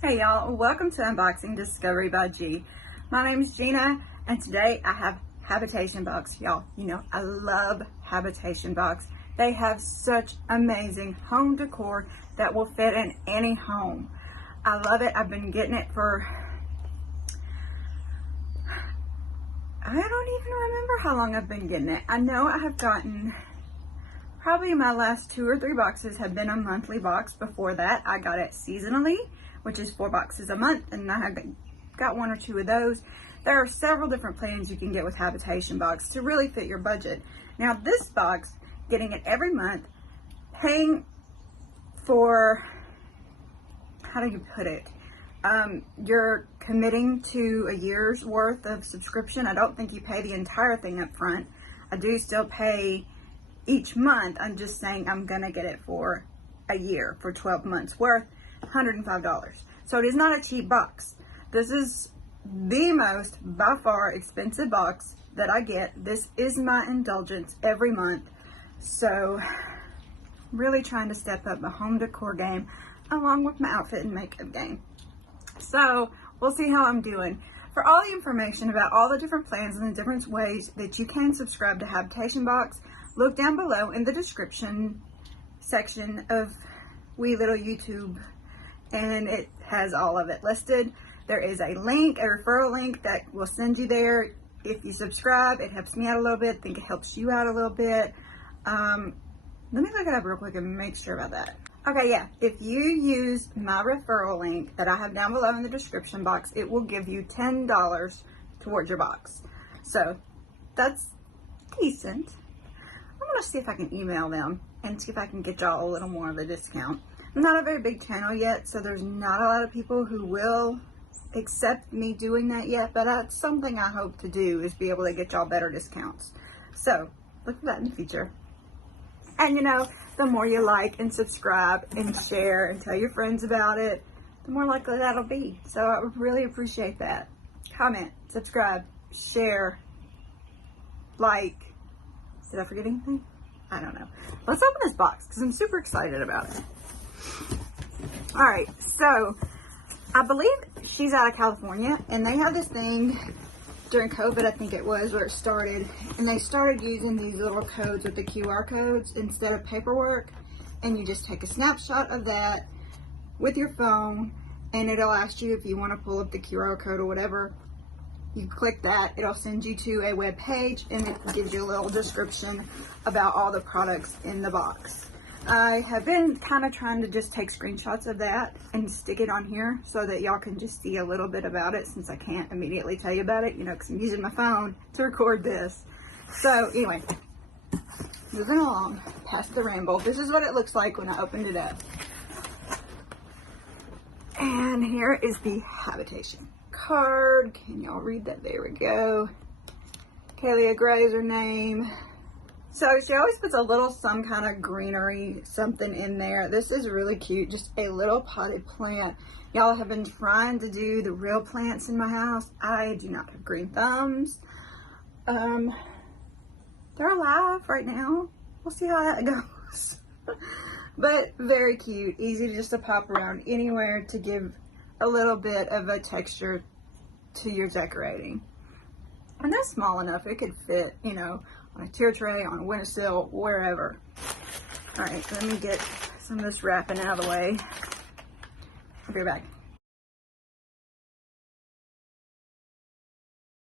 Hey y'all, welcome to Unboxing Discovery by G. My name is Gina and today I have Habitation Box. Y'all, you know I love Habitation Box. They have such amazing home decor that will fit in any home. I love it. I've been getting it for, I don't even remember how long I've been getting it. I know I have gotten, probably my last 2 or 3 boxes have been a monthly box. Before that, I got it seasonally, which is 4 boxes a month, and I have got 1 or 2 of those. There are several different plans you can get with Habitation Box to really fit your budget. Now this box, getting it every month, paying for, how do you put it? You're committing to a year's worth of subscription. I don't think you pay the entire thing up front. I do still pay each month. I'm just saying I'm gonna get it for a year, for 12 months worth, $105. So it is not a cheap box. This is the most, by far, expensive box that I get. This is my indulgence every month. So really trying to step up my home decor game along with my outfit and makeup game. So we'll see how I'm doing. For all the information about all the different plans and the different ways that you can subscribe to Habitation Box, look down below in the description section of wee little YouTube, and it has all of it listed. There is a link, a referral link that will send you there. If you subscribe, it helps me out a little bit. I think it helps you out a little bit. Let me look it up real quick and make sure about that. Okay, yeah, if you use my referral link that I have down below in the description box, it will give you $10 towards your box. So that's decent. I'm gonna see if I can email them and see if I can get y'all a little more of a discount. I'm not a very big channel yet, so there's not a lot of people who will accept me doing that yet, but that's something I hope to do, is be able to get y'all better discounts. So look for that in the future. And you know, the more you like and subscribe and share and tell your friends about it, the more likely that'll be. So I would really appreciate that. Comment, subscribe, share, like. Did I forget anything? I don't know. Let's open this box because I'm super excited about it. All right, so I believe she's out of California, and they have this thing during COVID, I think it was, where it started, and they started using these little codes with the QR codes instead of paperwork, and you just take a snapshot of that with your phone, and it'll ask you if you want to pull up the QR code or whatever. You click that, it'll send you to a web page, and it gives you a little description about all the products in the box. I have been kind of trying to just take screenshots of that and stick it on here so that y'all can just see a little bit about it, since I can't immediately tell you about it, you know, because I'm using my phone to record this. So anyway, moving along past the ramble, this is what it looks like when I opened it up. And here is the habitation card. Can y'all read that? There we go. Kalia Gray is her name. So she always puts a little, some kind of greenery, something in there. This is really cute, just a little potted plant. Y'all have been trying to do the real plants in my house. I do not have green thumbs. They're alive right now. We'll see how that goes. But very cute, easy just to pop around anywhere to give a little bit of a texture to your decorating. And they're small enough, it could fit, you know, on a tier tray, on a windowsill, wherever. All right, let me get some of this wrapping out of the way. I'll be right back.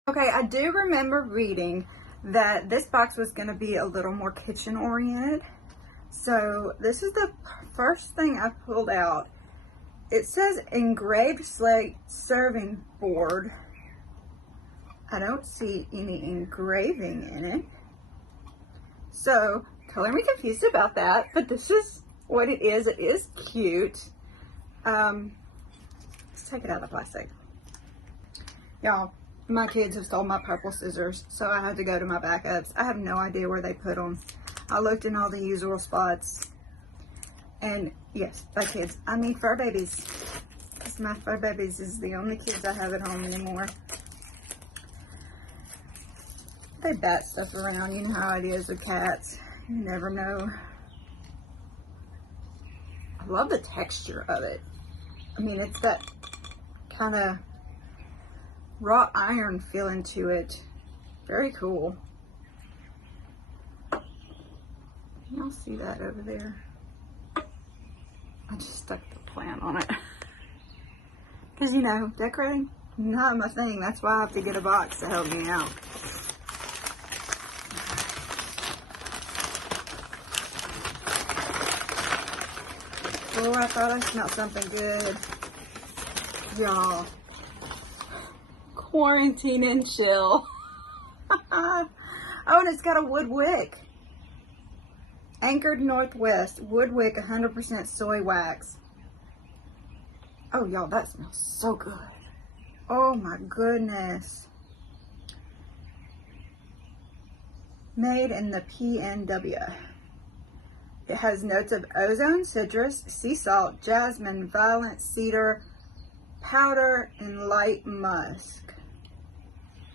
Okay, I do remember reading that this box was going to be a little more kitchen oriented. So this is the first thing I pulled out. It says engraved slate serving board. I don't see any engraving in it. So, totally confused about that, but this is what it is. It is cute. Let's take it out of the plastic. Y'all, my kids have stole my purple scissors, so I had to go to my backups. I have no idea where they put them. I looked in all the usual spots. And yes, my kids, I mean fur babies. Because my fur babies is the only kids I have at home anymore. They bat stuff around. You know how it is with cats. You never know. I love the texture of it. I mean, it's that kind of wrought iron feeling to it. Very cool. Y'all see that over there? I just stuck the plant on it. Because, you know, decorating, not my thing. That's why I have to get a box to help me out. Oh, I thought I smelled something good. Y'all. Quarantine and chill. Oh, and it's got a wood wick. Anchored Northwest, wood wick, 100% soy wax. Oh, y'all, that smells so good. Oh my goodness. Made in the PNW. It has notes of ozone, citrus, sea salt, jasmine, violet, cedar, powder, and light musk.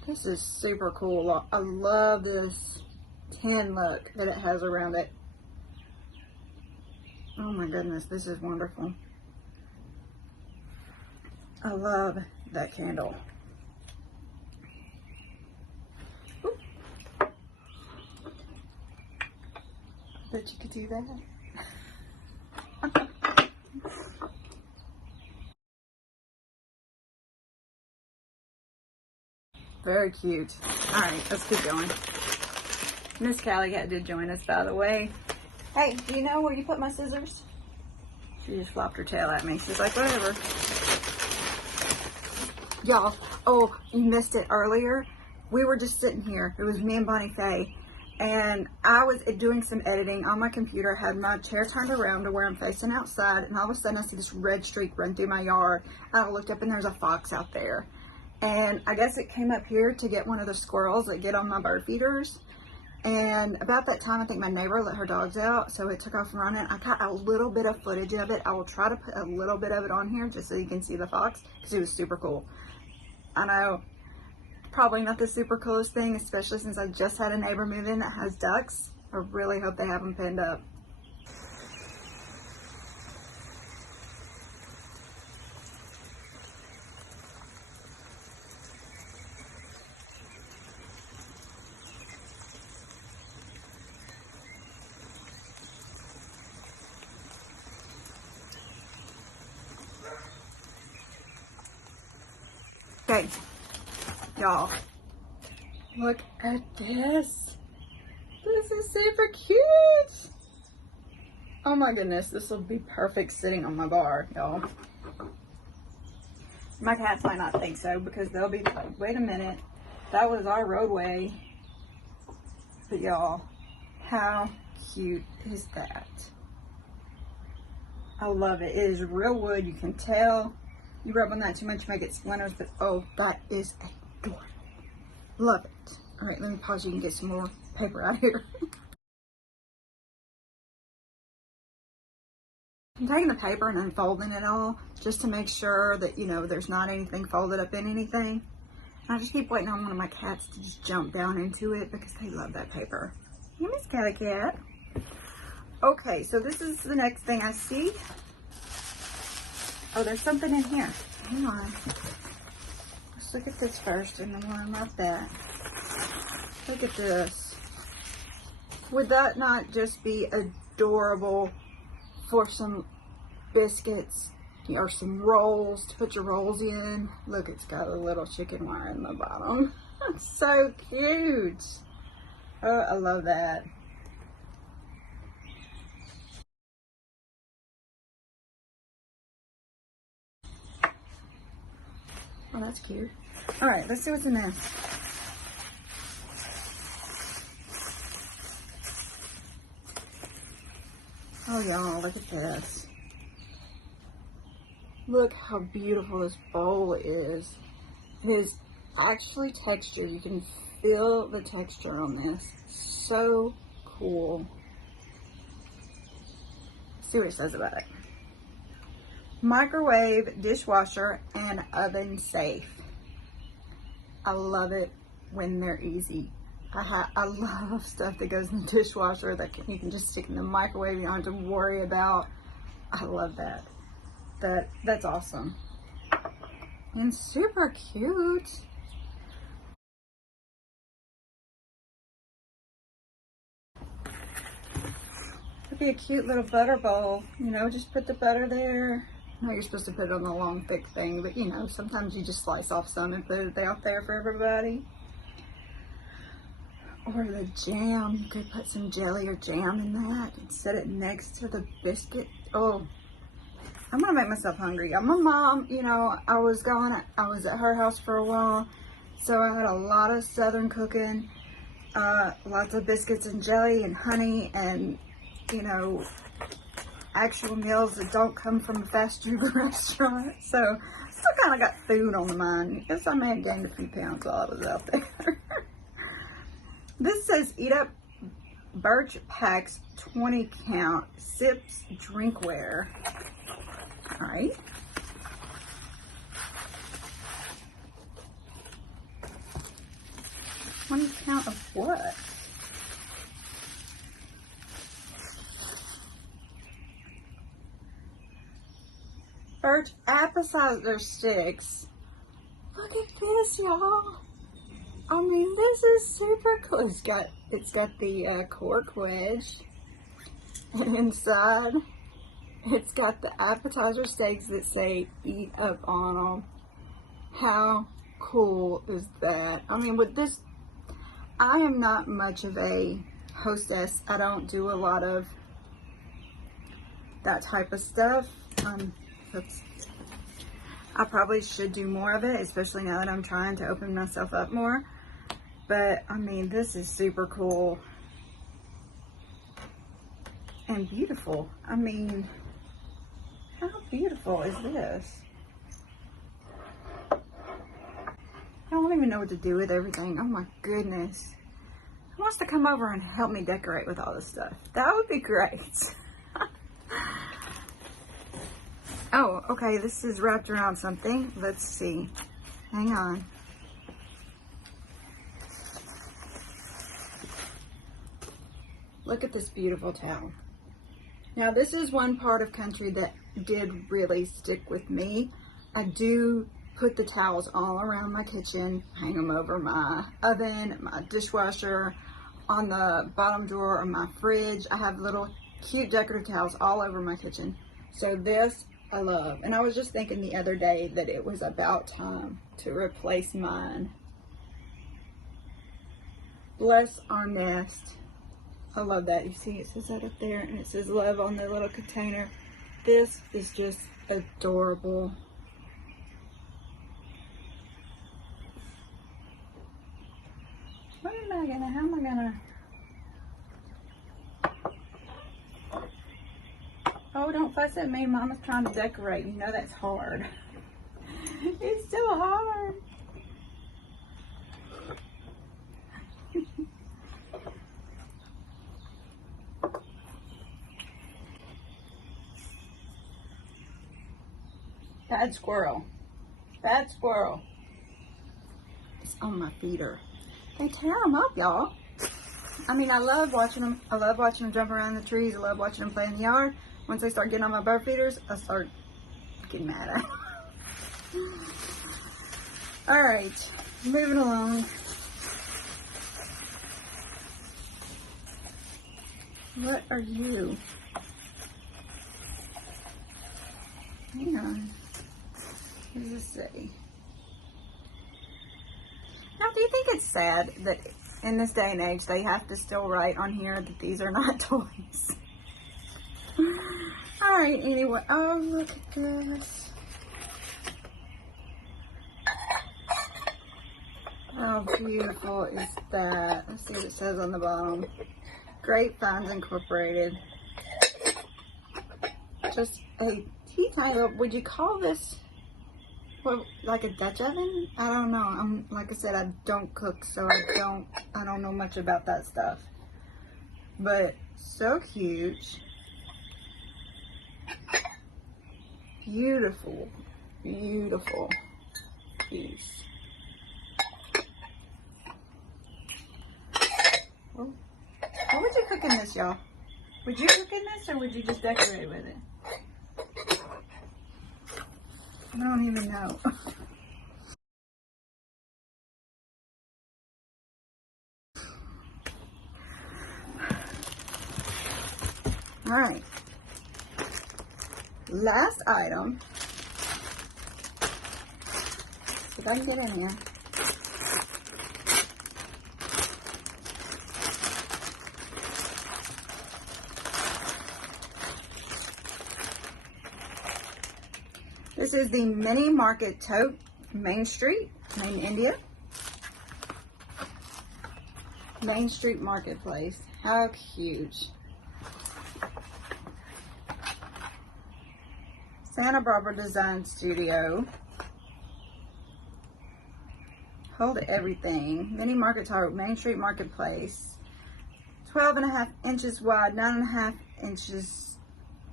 This is super cool. I love this tan look that it has around it. Oh my goodness, this is wonderful. I love that candle. Oop. Bet you could do that. Very cute. All right, let's keep going. Miss Callie did join us, by the way. Hey, do you know where you put my scissors? She just flopped her tail at me. She's like, whatever. Y'all, oh, you missed it earlier. We were just sitting here. It was me and Bonnie Faye. And I was doing some editing on my computer, had my chair turned around to where I'm facing outside, and all of a sudden I see this red streak run through my yard. And I looked up and there's a fox out there. And I guess it came up here to get one of the squirrels that get on my bird feeders. And about that time, I think my neighbor let her dogs out, so it took off running. I got a little bit of footage of it. I will try to put a little bit of it on here just so you can see the fox, because it was super cool. I know, probably not the super coolest thing, especially since I just had a neighbor move in that has ducks. I really hope they have them pinned up. Okay, y'all, look at this. This is super cute. Oh my goodness, this will be perfect sitting on my bar, y'all. My cats might not think so because they'll be like, wait a minute, that was our roadway. But y'all, how cute is that? I love it. It is real wood, you can tell. You rub on that too much, you might get splinters, but oh, that is adorable. Love it. All right, let me pause you and get some more paper out here. I'm taking the paper and unfolding it all just to make sure that, you know, there's not anything folded up in anything. And I just keep waiting on one of my cats to just jump down into it because they love that paper. Hey, Miss Catty Cat. Okay, so this is the next thing I see. Oh, there's something in here. Hang on. Let's look at this first and then we'll unwrap that. Look at this. Would that not just be adorable for some biscuits or some rolls to put your rolls in? Look, it's got a little chicken wire in the bottom. That's so cute. Oh, I love that. Oh, that's cute. All right, let's see what's in this. Oh, y'all, look at this. Look how beautiful this bowl is. It is actually textured. You can feel the texture on this. So cool. Let's see what it says about it. Microwave, dishwasher, and oven safe. I love it when they're easy. I love stuff that goes in the dishwasher that you can just stick in the microwave. You don't have to worry about. I love that. That's awesome. and super cute. Could be a cute little butter bowl, you know, just put the butter there. I know you're supposed to put it on the long thick thing, but you know, sometimes you just slice off some and put it out there for everybody. Or the jam, you could put some jelly or jam in that and set it next to the biscuit. Oh, I'm gonna make myself hungry. I'm a mom, you know, I was at her house for a while, so I had a lot of Southern cooking, lots of biscuits and jelly and honey and, you know, actual meals that don't come from a fast food restaurant. So still kind of got food on the mind. I guess I may have gained a few pounds while I was out there. This says Eat Up Birch Packs 20 count sips drinkware. All right. $20 count of what? Birch appetizer sticks. Look at this, y'all. I mean, this is super cool. It's got the cork wedge, and inside it's got the appetizer steaks that say "Eat Up" on them. How cool is that? I mean, with this, I am not much of a hostess. I don't do a lot of that type of stuff. I probably should do more of it, especially now that I'm trying to open myself up more. But I mean, this is super cool and beautiful. I mean, how beautiful is this? I don't even know what to do with everything. Oh my goodness. Who wants to come over and help me decorate with all this stuff? That would be great. Oh, okay, this is wrapped around something. Let's see. Hang on. Look at this beautiful towel. Now, this is one part of country that did really stick with me. I do put the towels all around my kitchen, hang them over my oven, my dishwasher, on the bottom drawer of my fridge. I have little cute decorative towels all over my kitchen. So this I love. And I was just thinking the other day that it was about time to replace mine. Bless our nest. I love that. You see it says that up there, and it says love on the little container. This is just adorable. How am I gonna? Oh, don't fuss at me. Mama's trying to decorate. You know that's hard. It's still hard. Bad squirrel. Bad squirrel. It's on my feeder. They tear them up, y'all. I mean, I love watching them. I love watching them jump around the trees. I love watching them play in the yard. Once they start getting on my bird feeders, I start getting mad at them. All right, moving along. What are you? Hang on. What does this say? Now, do you think it's sad that in this day and age they have to still write on here that these are not toys? All right, anyway. Oh, look at this. How beautiful is that? Let's see what it says on the bottom. Grapevines Incorporated. Just a teeny little, would you call this, what, like a Dutch oven? I don't know. Like I said, I don't cook, so I don't know much about that stuff. But so cute. Beautiful, beautiful piece. Oh. What would you cook in this, y'all? Would you cook in this, or would you just decorate with it? I don't even know. All right. Last item. If I can get in here. This is the Mini Market Tote, Main Street, Main India. Main Street Marketplace. How cute. Santa Barbara Design Studio. Hold everything. Mini Market Tote, Main Street Marketplace. 12.5 inches wide, 9.5 inches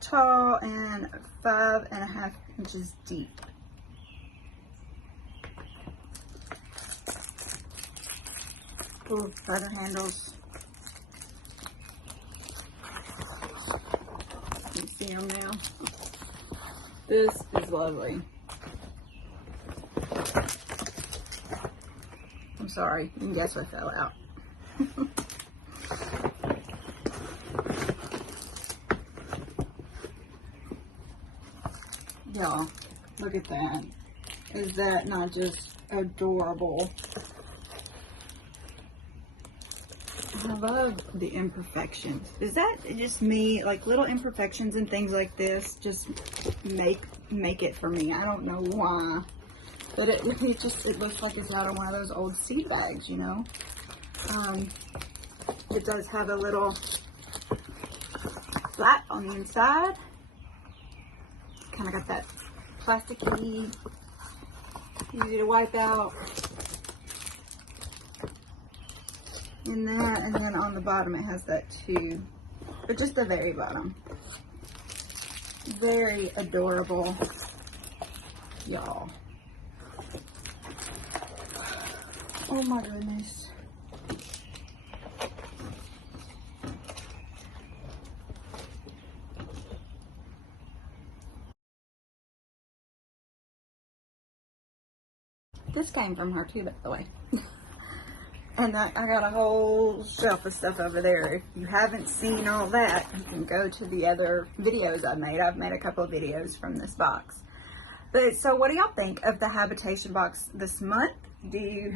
tall, and 5.5 inches deep. Ooh, feather handles. You can see them now. This is lovely. I'm sorry, you can guess what fell out. Y'all, look at that. Is that not just adorable? I love the imperfections. Is that just me? Like little imperfections and things like this just make it for me. I don't know why. But it looks like it's out of one of those old seed bags, you know. It does have a little flat on the inside. Kind of got that plasticky, easy to wipe out in there, and then on the bottom it has that too, but just the very bottom. Very adorable, y'all. Oh my goodness. This came from her too, by the way. And I got a whole shelf of stuff over there. If you haven't seen all that, you can go to the other videos I've made. I've made a couple of videos from this box. But so what do y'all think of the Habitation Box this month? Do you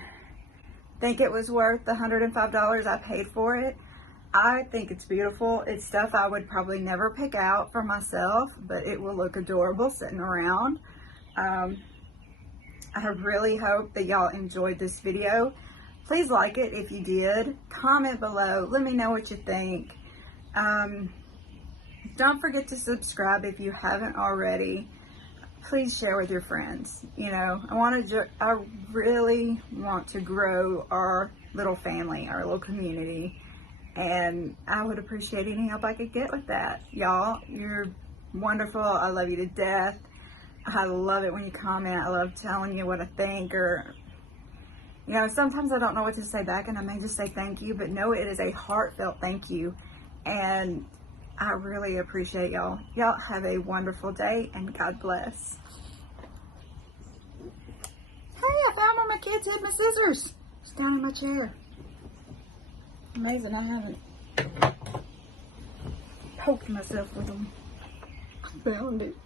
think it was worth the $105 I paid for it? I think it's beautiful. It's stuff I would probably never pick out for myself, but it will look adorable sitting around. I really hope that y'all enjoyed this video. Please like it if you did. Comment below. Let me know what you think. Don't forget to subscribe if you haven't already. Please share with your friends. You know, I really want to grow our little family, our little community, and I would appreciate any help I could get with that. Y'all, you're wonderful. I love you to death. I love it when you comment. I love telling you what I think, or, you know, sometimes I don't know what to say back and I may just say thank you, but no, it is a heartfelt thank you. And I really appreciate y'all. Y'all have a wonderful day and God bless. Hey, I found where my kids hid my scissors. It's down in my chair. Amazing, I haven't poked myself with them. I found it.